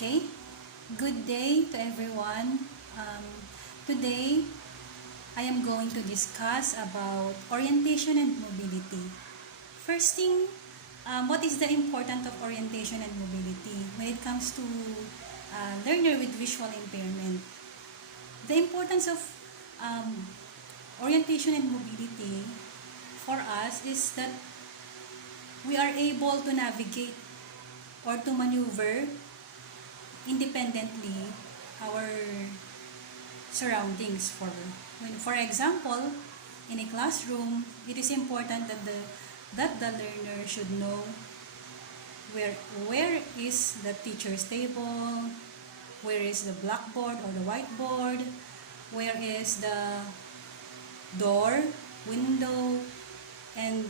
Okay, good day to everyone. Today, I am going to discuss about orientation and mobility. First thing, what is the importance of orientation and mobility when it comes to learner with visual impairment? The importance of um, orientation and mobility for us is that we are able to navigate or to maneuver independently our surroundings. For example, in a classroom, it is important that the learner should know where is the teacher's table, where is the blackboard or the whiteboard, where is the door, window, and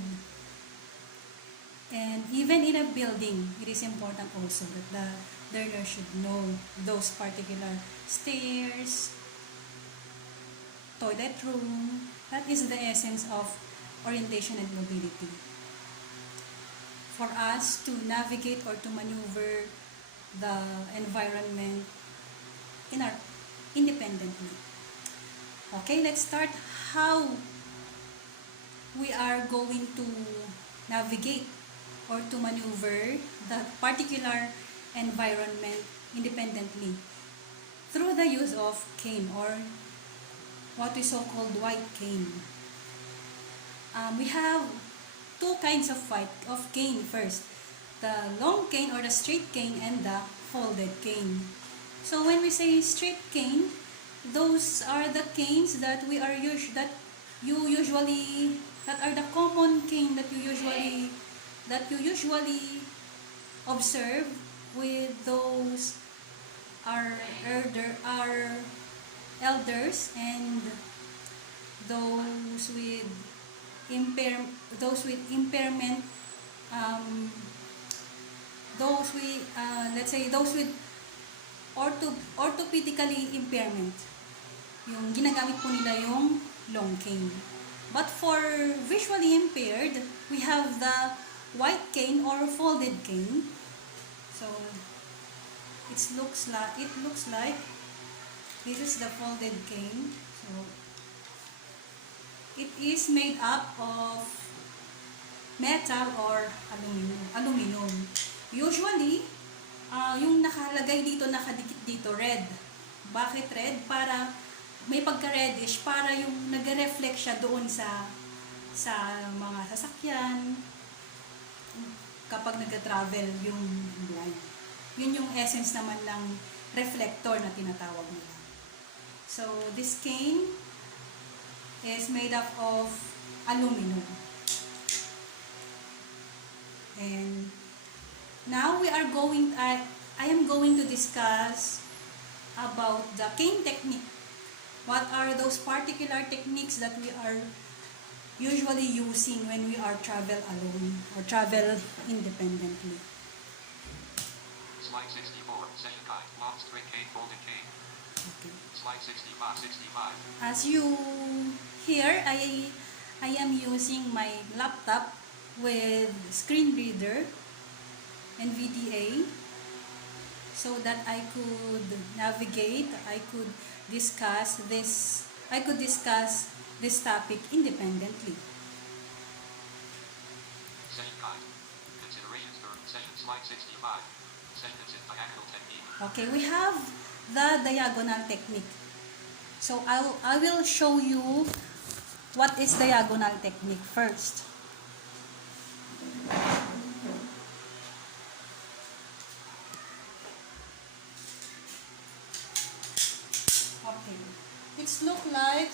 even in a building, it is important also that the learner should know those particular stairs, toilet room. That is the essence of orientation and mobility. For us to navigate or to maneuver the environment independently. Okay, let's start how we are going to navigate or to maneuver the particular environment independently through the use of cane or what we so-called white cane. We have two kinds of cane first. The long cane or the straight cane and the folded cane. So when we say straight cane, those are the canes that that are the common cane that you usually observe with those our elders and those with impairment, let's say those with orthopedically impairment, yung ginagamit po nila yung long cane. But for visually impaired, we have the white cane or folded cane. So it looks like this is the folded cane. So it is made up of metal or aluminum. Usually, yung nakalagay dito, nakadikit dito, red. Bakit red? Para may pagka-reddish, para yung nag-reflect siya doon sa mga sasakyan kapag nag-travel yung blind. Yun yung essence naman ng reflector na tinatawag nila. So, this cane is made up of aluminum. And now I am going to discuss about the cane technique. What are those particular techniques that we are usually using when we are travel alone or travel independently? Slide 64, session guide, long straight cane, folded cane. Okay. Slide 65. As you hear, I am using my laptop with screen reader and VDA so that I could navigate, I could discuss this topic independently. Session guide. Considerations for session slide 65. Sentence in diagonal technique. Okay, we have the diagonal technique. So I will show you what is diagonal technique first. Okay, it's look like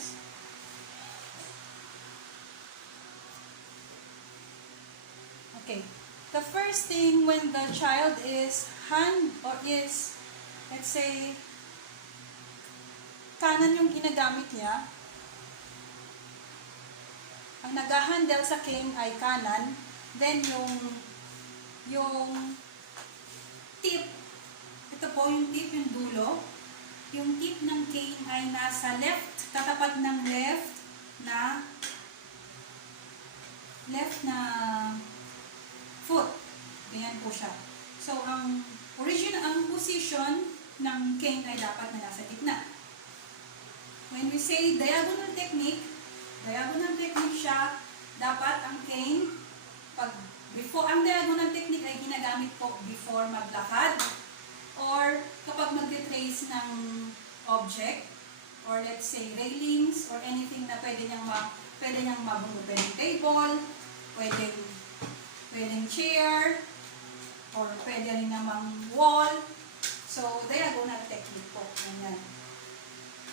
okay. The first thing when the child is let's say kanan yung ginagamit niya, ang nag-handle sa cane ay kanan, then yung tip, ito po yung tip, yung dulo, yung tip ng cane ay nasa left, katapat ng left na foot. Ganyan po siya. So, ang ang position ng cane ay dapat na nasa gitna. When we say diagonal technique siya, dapat ang cane, before ang diagonal technique ay ginagamit po before maglakad or kapag mag-retrace ng object or let's say railings or anything na pwede niyang mabunod. Pwedeng table, pwedeng chair, or pwede rin namang wall. So, diagonal technique po. Ganyan.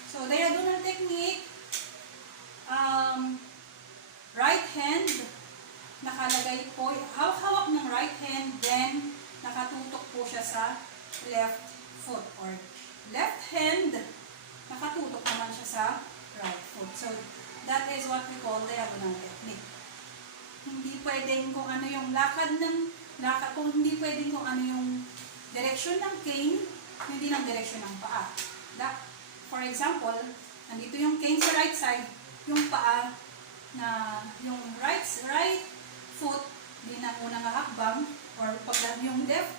So, diagonal technique, right hand, nakalagay po, hawak ng right hand, then nakatutok po siya sa left foot. Or left hand, nakatutok naman siya sa right foot. So, that is what we call diagonal technique. Hindi pwedeng kung ano yung kung hindi pwedeng kung ano yung direction ng cane, hindi ng direction ng paa. For example, nandito yung cane sa right side, yung paa na yung right foot din ang unang hakbang, or pag yung left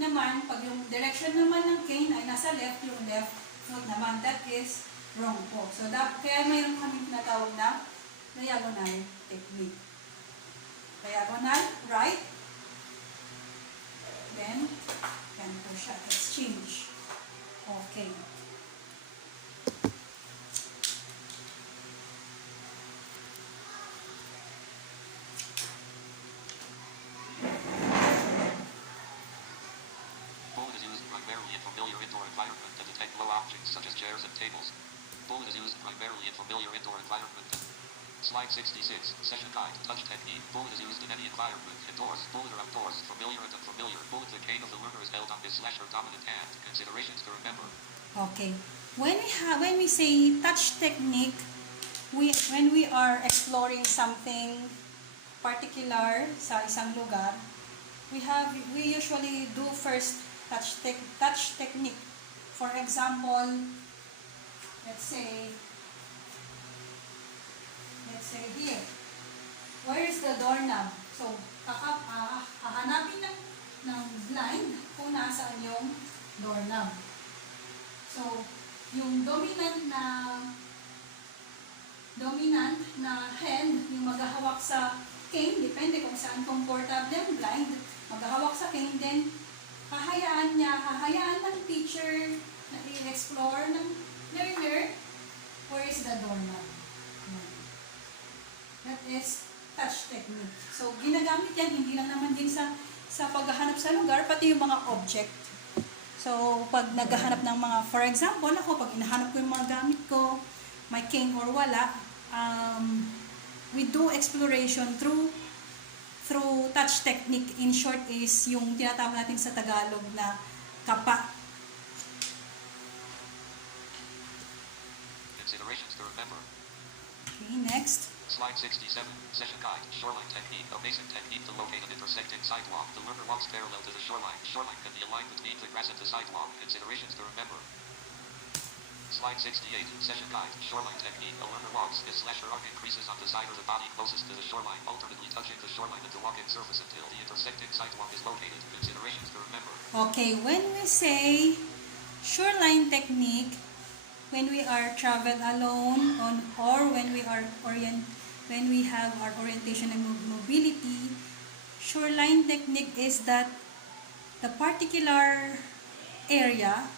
naman, pag yung direction naman ng cane ay nasa left, yung left foot naman, that is wrong po. So, kaya mayroon kami tinatawag na diagonal technique. Diagonal, right, then, yan po siya, exchange. Okay. Bullet is used primarily in familiar indoor environment to detect low objects such as chairs and tables. Bullet is used primarily in familiar indoor environment. Slide 66, Session Guide, Touch Technique. Bullet is used in any environment, indoors, bullet or outdoors, familiar and unfamiliar. Bullet, the cane of the learner is held on his / her dominant hand. Considerations to remember. Okay. When we say touch technique, when we are exploring something particular sa isang lugar, we usually do first touch technique. For example, let's say here, where is the doorknob? So, hahanapin ng blind kung nasaan yung doorknob. So, yung dominant na hand, yung maghahawak sa cane, depende kung saan comfortable ang blind, maghahawak sa cane, then hahayaan ng teacher na i-explore ng learner, where is the doorknob? That is touch technique. So, ginagamit yan, hindi lang naman din sa paghahanap sa lugar, pati yung mga object. So, pag naghahanap ng mga, for example, ako, pag inahanap ko yung mga gamit ko, may cane or wala, we do exploration through touch technique. In short is yung tinatawag natin sa Tagalog na kapa. Considerations to remember. Okay, next. Slide 67, Session Guide, Shoreline Technique, a basic technique to locate an intersecting sidewalk. The learner walks parallel to the shoreline. Shoreline can be aligned between the grass and the sidewalk. Considerations to remember. Slide 68, Session Guide, Shoreline Technique. A learner walks, his / her arm increases on the side or the body closest to the shoreline, alternately touching the shoreline and the walking surface until the intersecting sidewalk is located. Considerations to remember. Okay, when we say shoreline technique, when we are travel alone or when we have our orientation and mobility, shoreline technique is that the particular area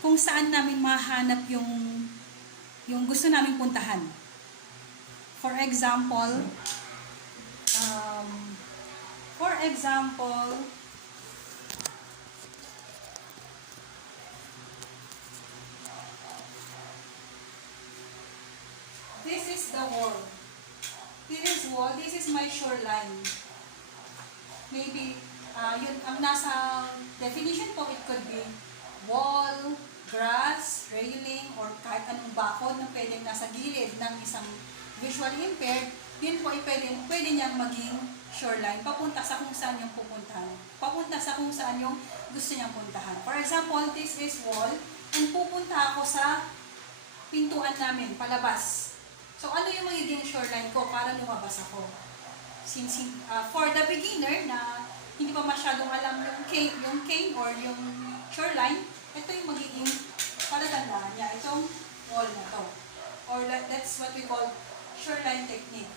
kung saan namin mahanap yung gusto naming puntahan. For example, this is the wall. This is my shoreline. Maybe, yun, ang nasa definition po, it could be wall, grass, railing, or kahit anong bakod na pwedeng nasa gilid ng isang visually impaired, yun po ay pwede niyang maging shoreline, papunta sa kung saan yung pupuntahan. Papunta sa kung saan yung gusto niyang puntahan. For example, this is wall, and pupunta ako sa pintuan namin, palabas. So, ano yung magiging shoreline ko para lumabas ako? For the beginner na hindi pa masyadong alam yung cane or yung shoreline, ito yung magiging palatandaan niya. Itong wall na to. Or that's what we call shoreline technique.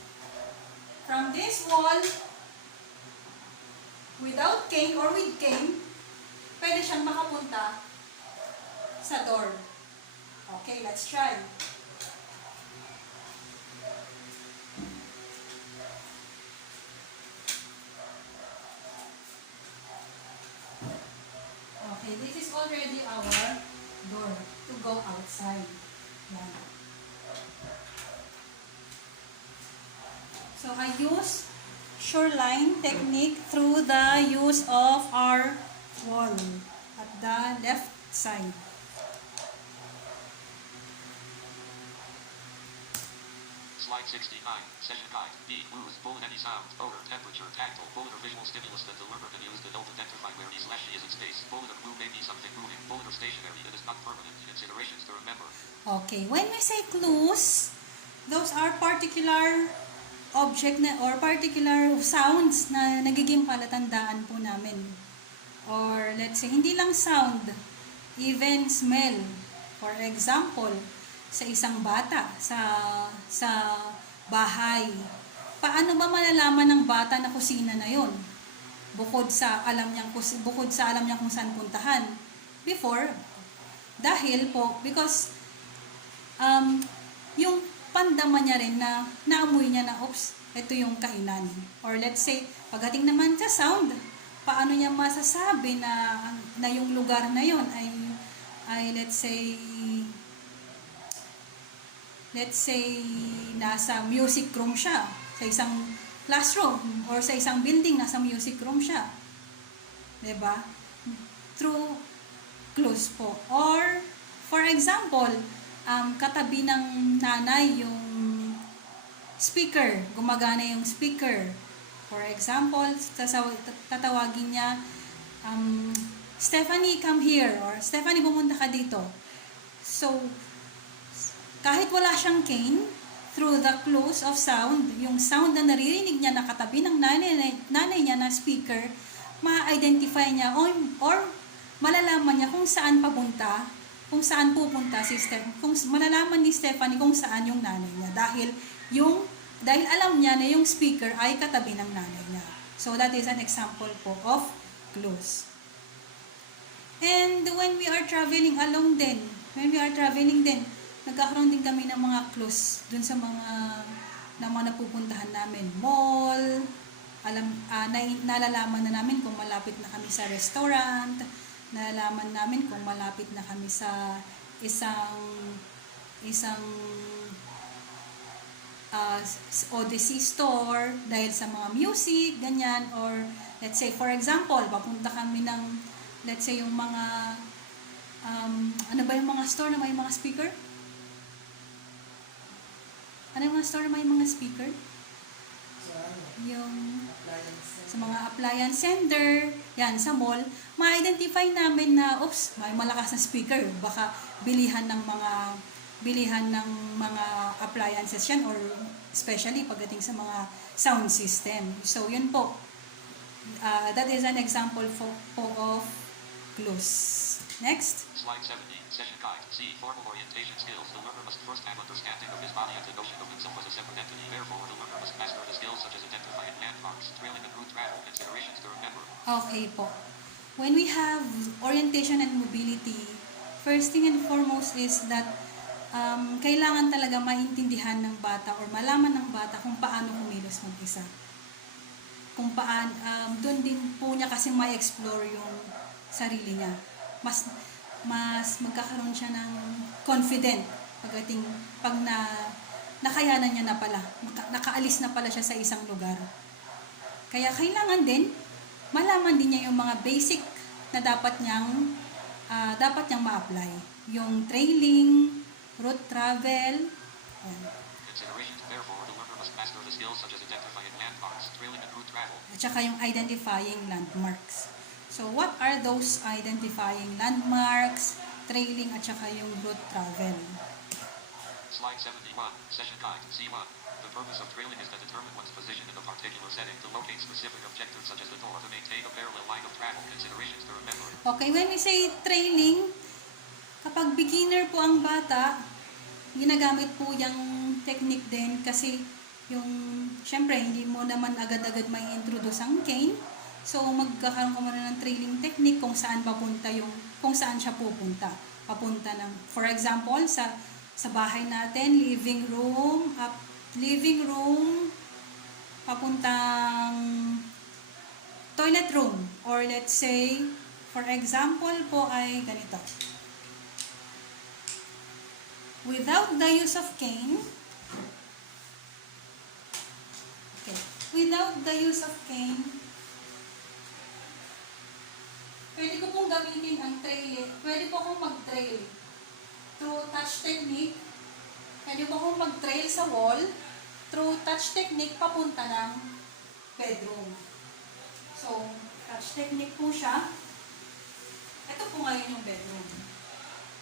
From this wall, without cane or with cane, pwede siyang makapunta sa door. Okay, let's try. Okay, this is already our door to go outside. Yan. So I use shoreline technique through the use of our wall at the left side. Slide 69, session guide, B, clues, bullet any sound, odor, temperature, tactile, bullet or visual stimulus that the learner can use to help identify where he / she is in space. Bullet of blue may be something moving, bullet or stationary that is not permanent. Considerations to remember. Okay, when we say clues, those are particular object na or particular sounds na nagiging palatandaan po namin. Or let's say, hindi lang sound, even smell. For example, sa isang bata, sa bahay. Paano ba malalaman ng bata na kusina na yon? Bukod sa alam niya kung saan puntahan. Before, dahil po, because yung pandama niya rin na naamoy niya na, oops, ito yung kainan. Or let's say, pagdating naman sa sound, paano niya masasabi na yung lugar na yon ay let's say nasa music room siya, sa isang classroom or sa isang building, nasa music room siya. 'Di ba? Through clues po. Or for example, katabi ng nanay yung speaker, gumagana yung speaker. For example, tatawagin niya, Stephanie, come here, or Stephanie, pumunta ka dito. So, kahit wala siyang cane, through the clues of sound, yung sound na naririnig niya na katabi ng nanay niya na speaker, ma-identify niya or malalaman niya kung saan papunta, kung saan pupunta si Stephanie, kung malalaman ni Stephanie kung saan yung nanay niya dahil alam niya na yung speaker ay katabi ng nanay niya. So that is an example po of clues. And when we are traveling din, nagkakaroon din kami ng mga clues dun sa mga napupuntahan namin. Mall, nalalaman na namin kung malapit na kami sa restaurant, nalalaman namin kung malapit na kami sa isang Odyssey store dahil sa mga music, ganyan. Or let's say, for example, papunta kami ng, let's say, yung mga ano ba yung mga store na may mga speaker? Ano yung mga store na may mga speaker? Yung sa mga appliance center, yan, sa mall, ma-identify namin na, oops, may malakas na speaker. Baka bilihan ng mga appliances yan, or especially pagdating sa mga sound system. So, yun po. That is an example of clues. Next. Slide 70, session guide, C, formal orientation skills. The learner must first have understanding of his body and the notion of himself as a separate entity. Therefore, the learner must master the skills such as identifying landmarks, trailing and route travel, considerations to remember. Okay po. When we have orientation and mobility, first thing and foremost is that kailangan talaga maintindihan ng bata or malaman ng bata kung paano kumilos mag-isa. Kung paano, doon din po niya kasi ma-explore yung sarili niya. Mas magkakaroon siya ng confident pag nakayanan niya na pala, nakaalis na pala siya sa isang lugar. Kaya kailangan din malaman din niya yung mga basic na dapat niyang ma-apply. Yung trailing, route travel. Yan. Considerations, therefore, the learner must master the skills such as identifying landmarks, trailing and route travel. At saka yung identifying landmarks. So, what are those identifying landmarks, trailing, at saka yung route travel? Slide 71, session guide, C1. The purpose of trailing is to determine one's position in a particular setting, to locate specific objectives such as the door, to maintain a parallel line of travel. Consideration Okay, when we say trailing, kapag beginner po ang bata, ginagamit po yung technique din kasi yung, syempre, hindi mo naman agad-agad may introduce ang cane. So, magkakaroon ka muna ng trailing technique kung saan papunta yung, kung saan siya pupunta. Papunta ng, for example, sa bahay natin, living room, papuntang toilet room. Or let's say, for example po ay ganito. Without the use of cane, pwede ko pong gamitin ang trail. Pwede po akong mag-trail through touch technique. Pwede po akong mag-trail sa wall through touch technique papunta ng bedroom. So, touch technique po siya. Ito po ngayon yung bedroom.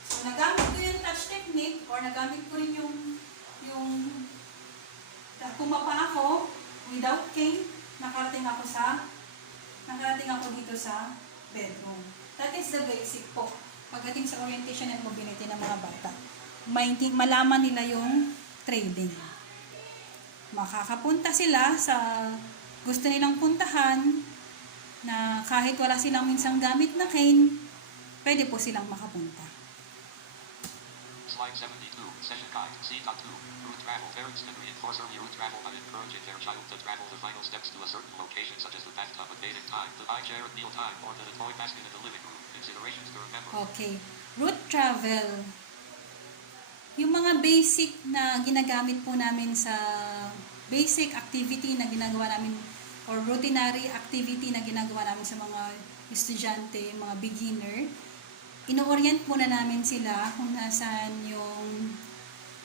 So, nagamit ko yung touch technique or nagamit ko rin yung kumapa ako without cane, nakarating ako dito sa bedroom. That is the basic po. Pagdating sa orientation and mobility ng mga bata. Malaman nila yung trailing. Makakapunta sila sa gusto nilang puntahan na kahit wala silang minsang gamit na cane, pwede po silang makapunta. Slide 72, Session Guide, C.2, Route Travel. Parents can reinforce early route travel by encouraging their child to travel the final steps to a certain location, such as the bathtub at bathing time, the high chair at meal time, or the toy basket in the living room. Considerations to remember. Okay. Route travel. Yung mga basic na ginagamit po namin sa basic activity na ginagawa namin or routinary activity na ginagawa namin sa mga estudyante, mga beginner, ino-orient muna namin sila kung nasaan yung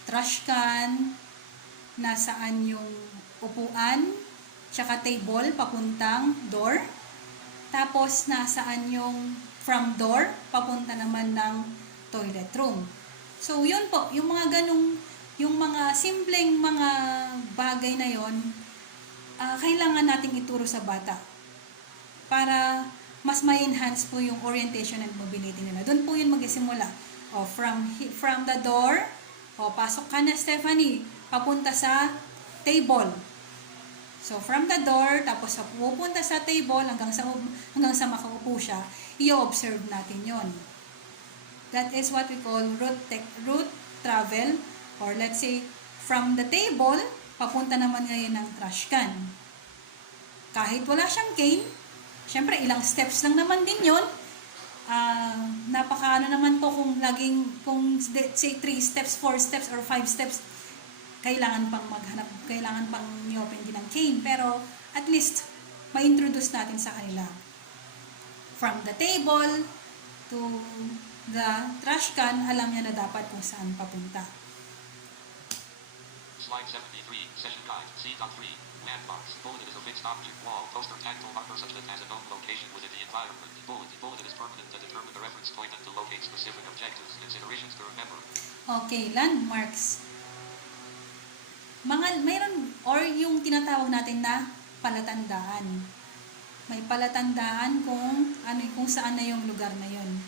trash can, nasaan yung upuan, tsaka table papuntang door, tapos nasaan yung from door papunta naman ng toilet room. So, yun po, yung mga ganong, yung mga simpleng mga bagay na yon, kailangan nating ituro sa bata para mas ma-enhance po yung orientation and mobility nila. Doon po yun magsisimula. O, from the door, pasok ka na, Stephanie, papunta sa table. So, from the door, tapos pupunta sa table, hanggang sa makaupo siya, i-observe natin yon. That is what we call route travel, or let's say, from the table, papunta naman ngayon ng trash can. Kahit wala siyang cane, syempre, ilang steps lang naman din yun. Napakaano naman po kung let's say 3 steps, 4 steps, or 5 steps, kailangan pang maghanap, kailangan pang i-open din ng cane. Pero, at least, ma-introduce natin sa kanila. From the table to the trash can, alam niya na dapat kung saan papunta. Slide 73, Session Guide, C.3, Landmarks. Bulletin is a fixed object, wall, poster, tactile marker such that has a known location within the environment. Bulletin is permanent to determine the reference point and to locate specific objectives. Considerations to remember. Okay, landmarks. Mayroon, or yung tinatawag natin na palatandaan. May palatandaan kung saan na yung lugar na yon.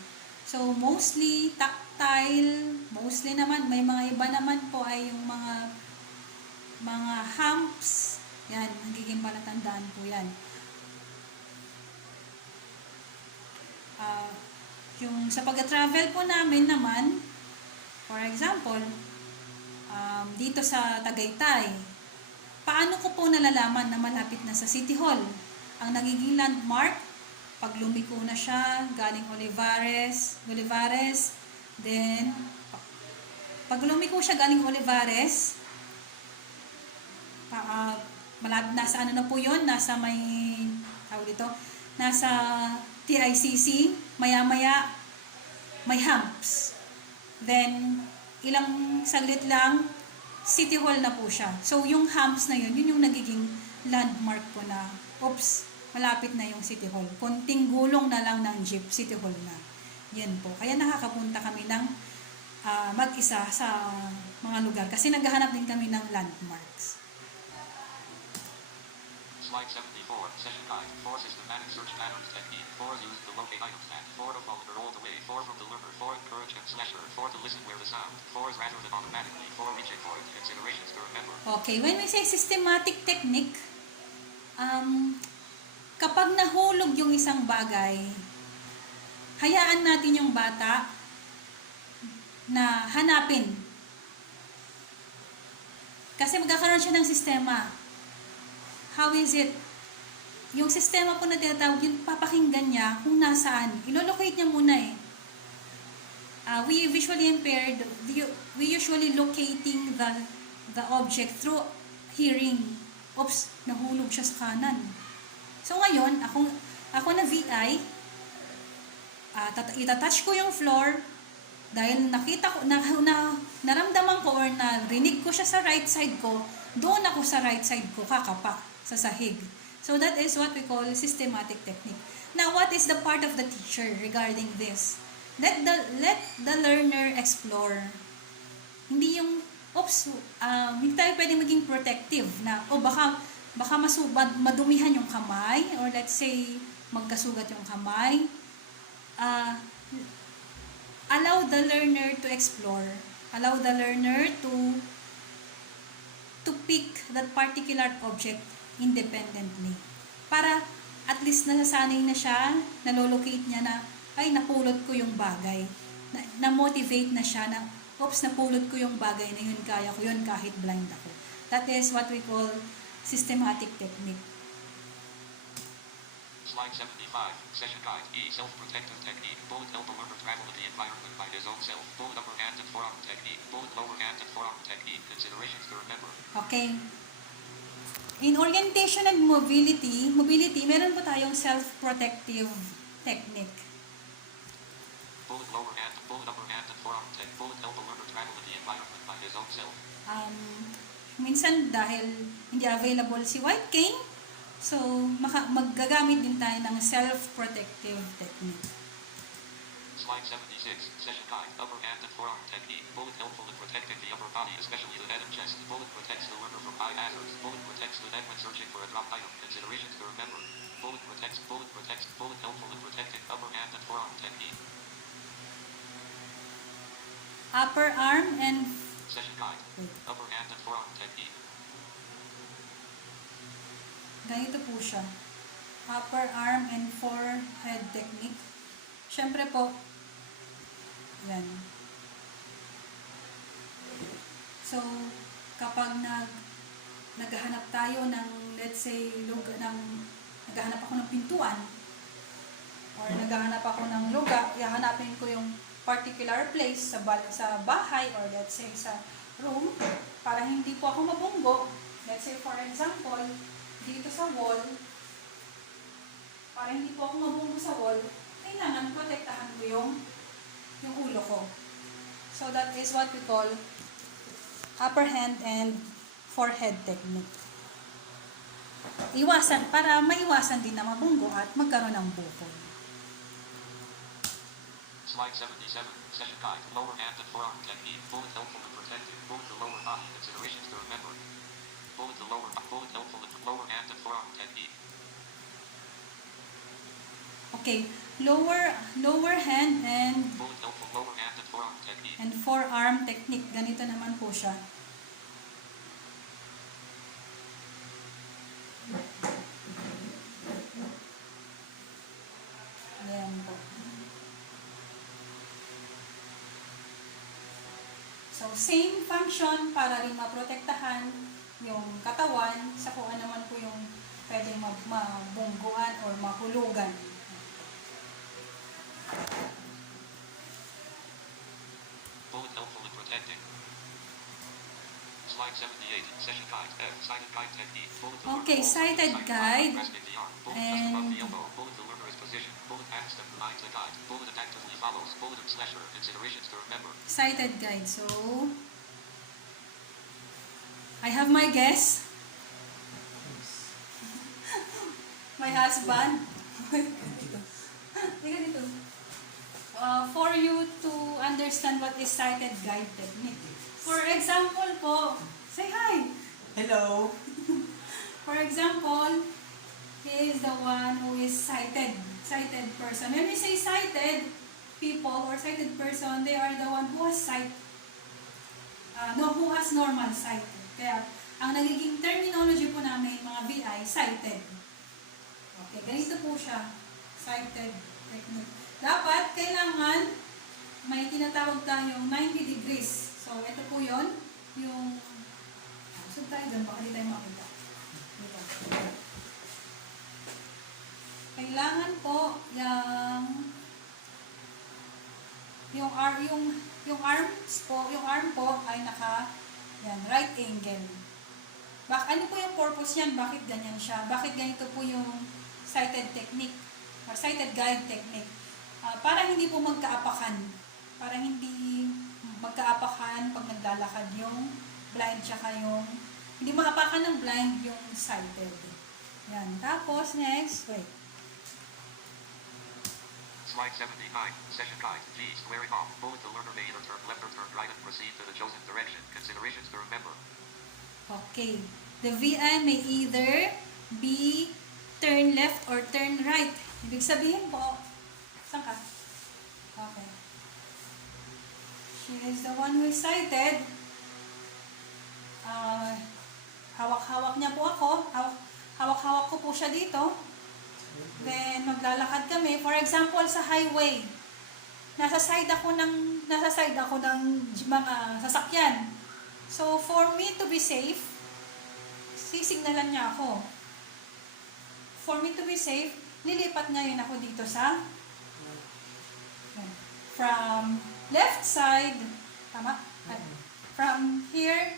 So, mostly tactile, mostly naman, may mga iba naman po ay yung mga humps. Yan, nagiging palatandaan po yan. Yung sa pag-travel po namin naman, for example, dito sa Tagaytay, paano ko po nalalaman na malapit na sa City Hall? Ang nagiging landmark, pag lumiko na siya, galing Olivares, then, pag lumiko siya galing Olivares, nasa ano na po yun, nasa TICC, maya-maya, may humps. Then, ilang saglit lang, City Hall na po siya. So, yung humps na yun yung nagiging landmark po na, oops, malapit na yung City Hall. Konting gulong na lang ng jeep, City Hall na. Yan po. Kaya nakakapunta kami ng mag-isa sa mga lugar. Kasi naghahanap din kami ng landmarks. Slide 74, Session Guide, 4 Systematic Search Patterns Technique, 4 Use to locate items at 4 to 5 Okay, when we say systematic technique, kapag nahulog yung isang bagay, hayaan natin yung bata na hanapin. Kasi magkakaroon siya ng sistema. How is it? Yung sistema po na tinatawag, yung papakinggan niya kung nasaan. Ilolocate niya muna eh. We visually impaired, we usually locating the object through hearing. Oops, nahulog siya sa kanan. So ngayon, ako na VI, itatouch ko yung floor dahil nakita ko, naramdaman ko or narinig ko siya sa right side ko, doon ako sa right side ko kakapa sa sahig. So that is what we call systematic technique. Now, what is the part of the teacher regarding this? Let the learner explore. Hindi yung, hindi tayo pwede maging protective na, baka madumihan yung kamay, or let's say, magkasugat yung kamay. Allow the learner to explore. Allow the learner to pick that particular object independently. Para at least nasasanay na siya, nalolocate niya na, ay, napulot ko yung bagay. Na-motivate na siya na, napulot ko yung bagay na yun, kaya ko yun kahit blind ako. That is what we call systematic technique. Slide 75, Session Guide, E, Self-Protective Technique, Bullet help a learner travel in the environment by his own self, bullet upper hand and forearm technique, bullet lower hand and forearm technique, considerations to remember. Okay. In orientation and mobility, meron po tayong self-protective technique. Bullet lower hand, bullet upper hand and forearm technique, bullet help a learner travel in the environment by his own self. Minsan dahil hindi available si white cane, so maggagamit din tayo ng self-protective technique. Slide 76, Session Guide, upper hand and forearm technique, bullet helpful in protecting the upper body, especially the head and chest. Bullet protects the learner from eye hazards. Bullet protects the head when searching for a dropped item. Considerations to remember. Bullet helpful in protecting upper hand and forearm technique. Upper arm and Session Guide, upper hand and forearm technique. ganito po siya. Upper arm and forehead technique. Siyempre po, yan. So, kapag naghahanap tayo ng, let's say, naghahanap ako ng pintuan, or naghahanap ako ng lugar, ihahanapin ko yung particular place sa bahay, or let's say sa room, para hindi po ako mabunggo. Let's say, for example, dito sa wall, para hindi po ako mabunggo sa wall, kailangan protektahan ko yung ulo ko. So that is what we call upper hand and forehead technique. Para maiwasan din na mabunggo at magkaroon ng bukol. Slide 77, Session Guide, lower hand and forearm technique, bullet helpful in protecting, bullet the lower body, considerations to remember. Bullet helpful in lower hand and forearm technique. Okay, lower hand and bullet helpful lower hand and forearm technique. And forearm technique. Ganito naman po siya. Ayan po. So, same function para rin maprotektahan yung katawan sa kung ano naman po yung pwedeng mabungguan or mahulugan. Bullet helpful in protecting. Slide 78, Session Guide, F, Sighted Guide Technique. Bullet the Okay, learner, sighted guide. resting the arm. Bullet just above And the elbow. Bullet the learner is position. Bullet hand step behind the guide. Bullet actively follows. Bullet and slasher. Considerations to remember. Sighted guide. So, I have my guess. My husband. Tingnan dito. For you to understand what is sighted guide technique. For example po, say hi. Hello. For example, he is the one who is sighted person. When we say sighted people or sighted person, they are the one who has sight. Who has normal sight. Kaya, ang nagiging terminology po namin, mga VI, sighted. Okay, ganito po siya. Sighted technique. Dapat, kailangan may tinatawag tayong 90 degrees. So, ito po yon yung sub tayo dun, baka di tayo makita. Dito. Kailangan po yung arm po ay right angle. Ano po yung purpose yan? Bakit ganyan siya? Bakit ganito po yung sighted technique or sighted guide technique? Para hindi po magkaapakan. Para hindi magkaapakan pag naglalakad yung blind tsaka yung hindi maapakan ng blind yung sighted. Yan. Tapos, next, wait. Slide 79, Session Guide, G, squaring off. Bullet, the learner may either turn left or turn right and proceed to the chosen direction. Considerations to remember. Okay. The VI may either be turn left or turn right. Ibig sabihin po, saan ka? Okay. She is the one who is sighted. Hawak-hawak niya po ako. Hawak-hawak ko po siya dito. Then, maglalakad kami. For example, sa highway. Nasa side ako ng mga sasakyan. So, for me to be safe, sisignalan niya ako. For me to be safe, lilipat ngayon ako dito sa from left side, tama? From here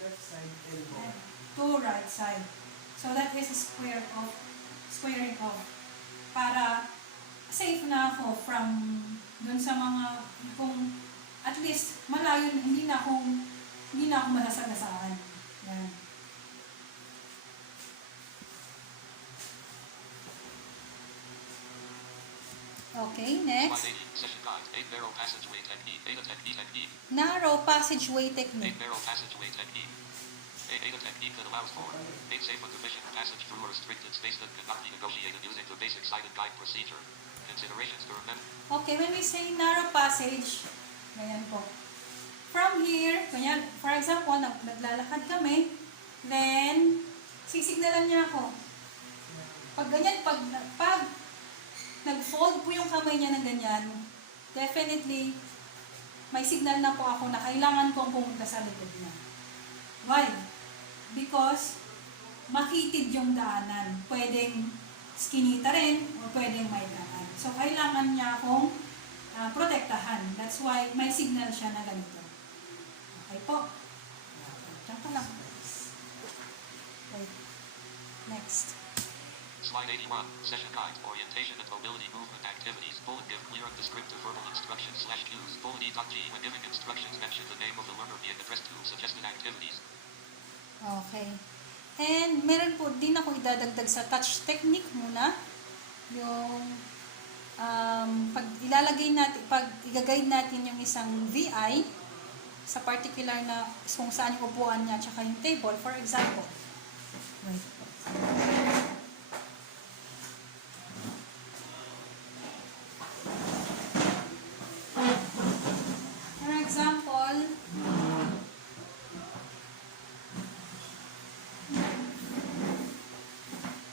Left side elbow. to right side. So that is squaring off. Para safe na ako from dun sa mga, kung at least malayo, hindi na ako masasagasaan. Yan. Okay, next. Slide 80, Session Guide, 8 narrow passageway technique. Beta technique. Narrow passageway 8 technique. narrow passageway technique. Beta technique that allows for 8 safe and efficient passage through a restricted space that cannot be negotiated using the basic sighted guide procedure. Considerations to remember. Okay, when we say narrow passage, ganyan po. From here, ganyan, for example, naglalakad kami, then, sisignalan niya ako. Pag ganyan, pag nag-fold po yung kamay niya ng ganyan, definitely, may signal na po ako na kailangan kong pumunta sa likod niya. Why? Because, makitid yung daanan. Pwedeng skinita rin, o pwedeng may daan. So, kailangan niya akong protektahan. That's why may signal siya na ganito. Okay po. Diyan ka lang. Wait. Next. Slide 81, Session Guide, Orientation and Mobility Movement Activities. Bullet, give clear and descriptive verbal instructions /cues. Bullet E.G. When giving instructions, mention the name of the learner being addressed to suggested activities. Okay. And meron po din ako idadagdag sa touch technique muna. Yung pag i-guide natin yung isang VI sa particular na kung saan yung upuan niya tsaka yung table. For example, wait.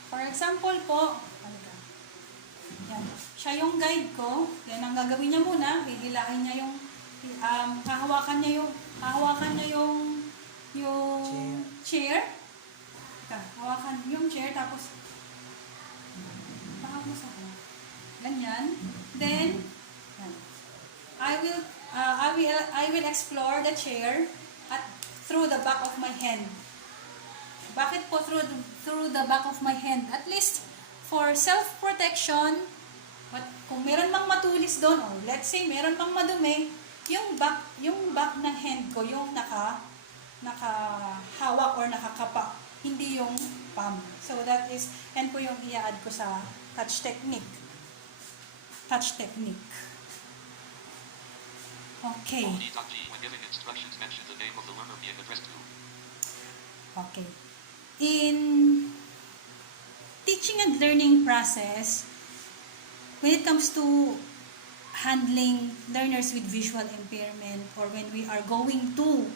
For example po, yan. Siya yung guide ko. Yan ang gagawin niya muna. Hihilahin niya yung hahawakan niya yung chair. Hawakan yung chair tapos pakapos ako. Ganyan. Then yan. I will explore the chair through the back of my hand. Bakit po through the back of my hand? At least for self-protection, kung meron mang matulis doon, or let's say meron mang madumi, yung back ng hand ko, yung nakahawak or nakakapa, hindi yung palm. So that is, yan po yung i-add ko sa touch technique. Okay. When giving instructions, mention the name of the learner being addressed to. Okay. In teaching and learning process, when it comes to handling learners with visual impairment, or when we are going to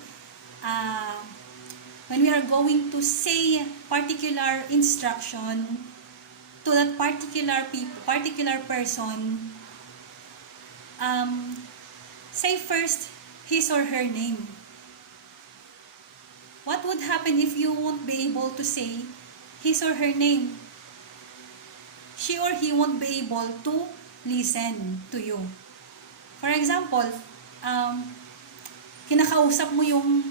when we are going to say particular instruction to that particular person, say first his or her name. What would happen if you won't be able to say his or her name? She or he won't be able to listen to you. For example, kinakausap mo yung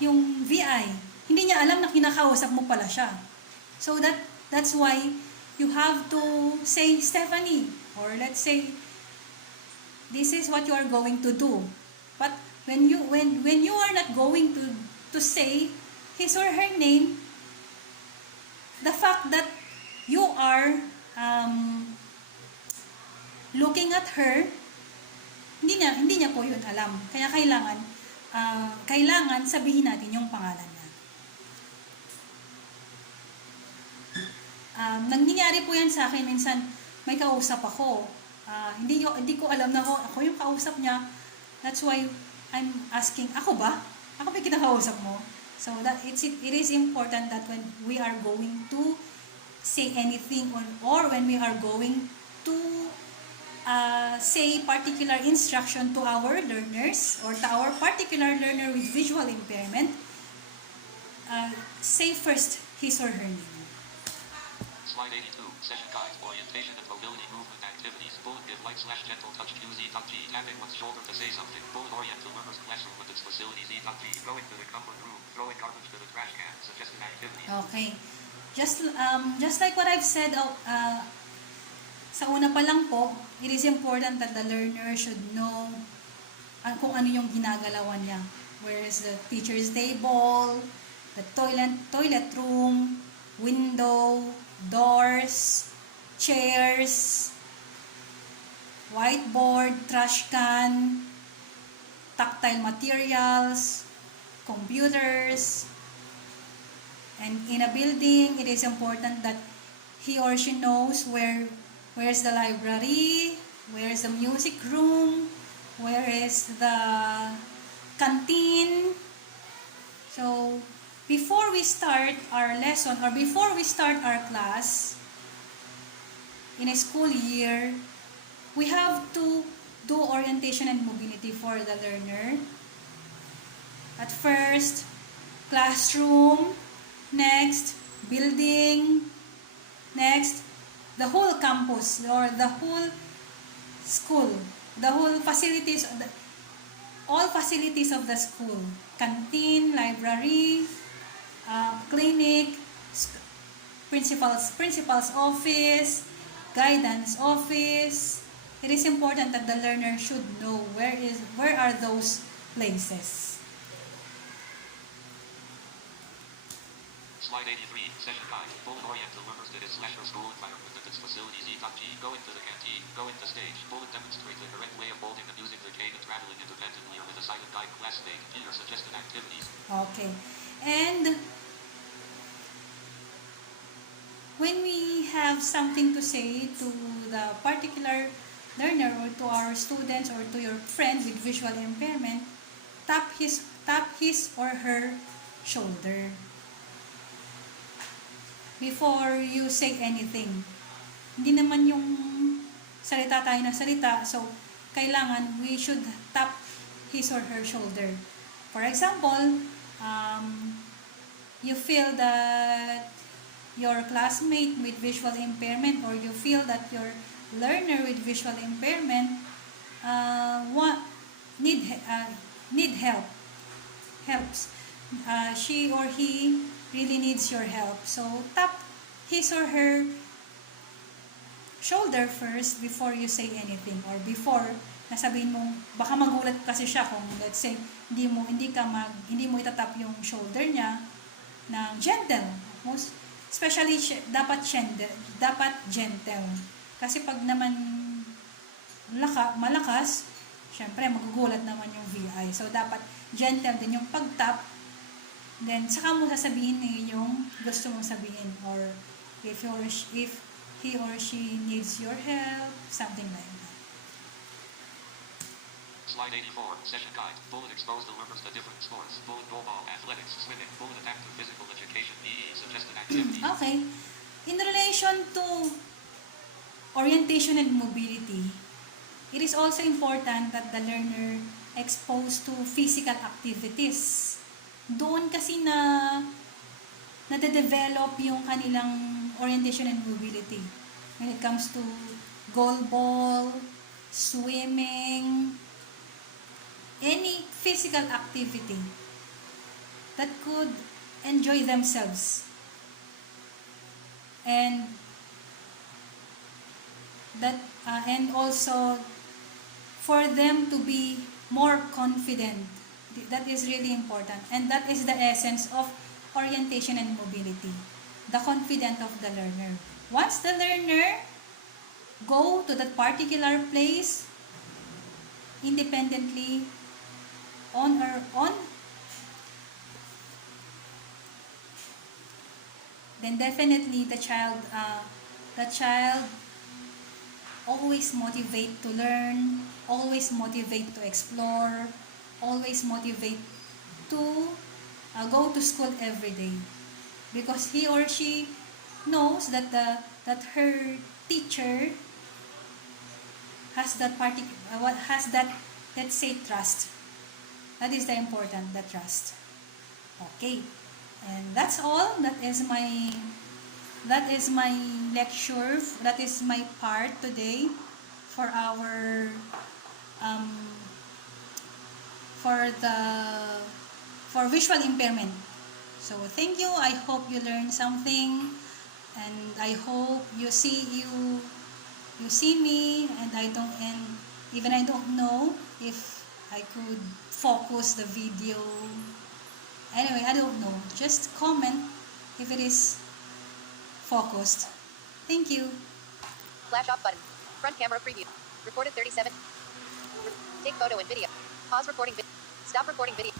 VI. Hindi niya alam na kinakausap mo pala siya. So that's why you have to say Stephanie, or let's say this is what you are going to do. But when you are not going to say his or her name, the fact that you are looking at her, hindi niya po yun alam. Kaya kailangan sabihin natin yung pangalan niya. Nangyayari po yan sa akin minsan. May kausap ako. Hindi ko alam na ako yung kausap niya. That's why I'm asking, ako ba? Ako ba kinakausap mo? So that it is important that when we are going to say anything or when we are going to say particular instruction to our learners or to our particular learner with visual impairment, say first his or her name. Slide 82, Session Guide, Orientation and Mobility Movement Activities, Bullet Give Light/Gentle Touch, Use E.G, tapping one's shoulder to say something, Bullet Orient the learner's classroom with its facilities, E.G, going to the comfort room, throwing garbage to the trash can, suggested activities. Okay. Just like what I've said sa una pa lang po, it is important that the learner should know kung ano yung ginagalawan niya. Where is the teacher's table, the toilet room, window, doors, chairs, whiteboard, trash can, tactile materials, computers. And in a building, it is important that he or she knows where's the library, where's the music room, where is the canteen. So, before we start our lesson or before we start our class in a school year, we have to do orientation and mobility for the learner. At first, classroom, next, building, next, the whole campus or the whole school, the whole facilities, all facilities of the school, canteen, library, clinic, principal's office, guidance office. It is important that the learner should know where are those places. Slide 83, Session Guide, Bullet Orient the learners that /your school environment and its facilities, E.G, go into the canteen, go into stage, Bullet demonstrate the correct way of holding and using the cane and traveling independently or with a silent guide class stage, here suggested activities. Okay. And when we have something to say to the particular learner or to our students or to your friend with visual impairment, tap his or her shoulder before you say anything. Hindi naman yung salita tayo na salita, so kailangan we should tap his or her shoulder. For example, you feel that your classmate with visual impairment or you feel that your learner with visual impairment need helps. She or he really needs your help. So tap his or her shoulder first before you say anything or before nasabihin mo, baka magulat kasi siya kung let's say hindi mo itatap yung shoulder niya ng gentle. Especially dapat gentle. Kasi pag naman malakas, syempre magugulat naman yung VI. So dapat gentle din yung pag-tap. Then saka mo sasabihin yung gusto mong sabihin or if he or she needs your help, something like that. Slide 84, session guide. Bullet expose the learners to different sports. Bullet goalball, athletics, swimming. Bullet active physical education, PE, suggested activities. Okay. In relation to orientation and mobility, it is also important that the learner exposed to physical activities. Doon kasi nade-develop yung kanilang orientation and mobility. When it comes to goalball, swimming, any physical activity that could enjoy themselves. And and also for them to be more confident. That is really important, and that is the essence of orientation and mobility, the confidence of the learner. Once the learner go to that particular place independently on her own, then definitely the child always motivate to learn, always motivate to explore, always motivate to go to school every day, because he or she knows that her teacher has that let's say trust. That is the important, the trust. Okay, and that's all. That is my lecture. That is my part today for our for the for visual impairment. So thank you. I hope you learned something, and I hope you see me, and even I don't know if I could focus the video. Anyway, I don't know. Just comment if it is focused. Thank you. Flash off button. Front camera preview. Recorded 37. Take photo and video. Pause recording video. Stop recording video.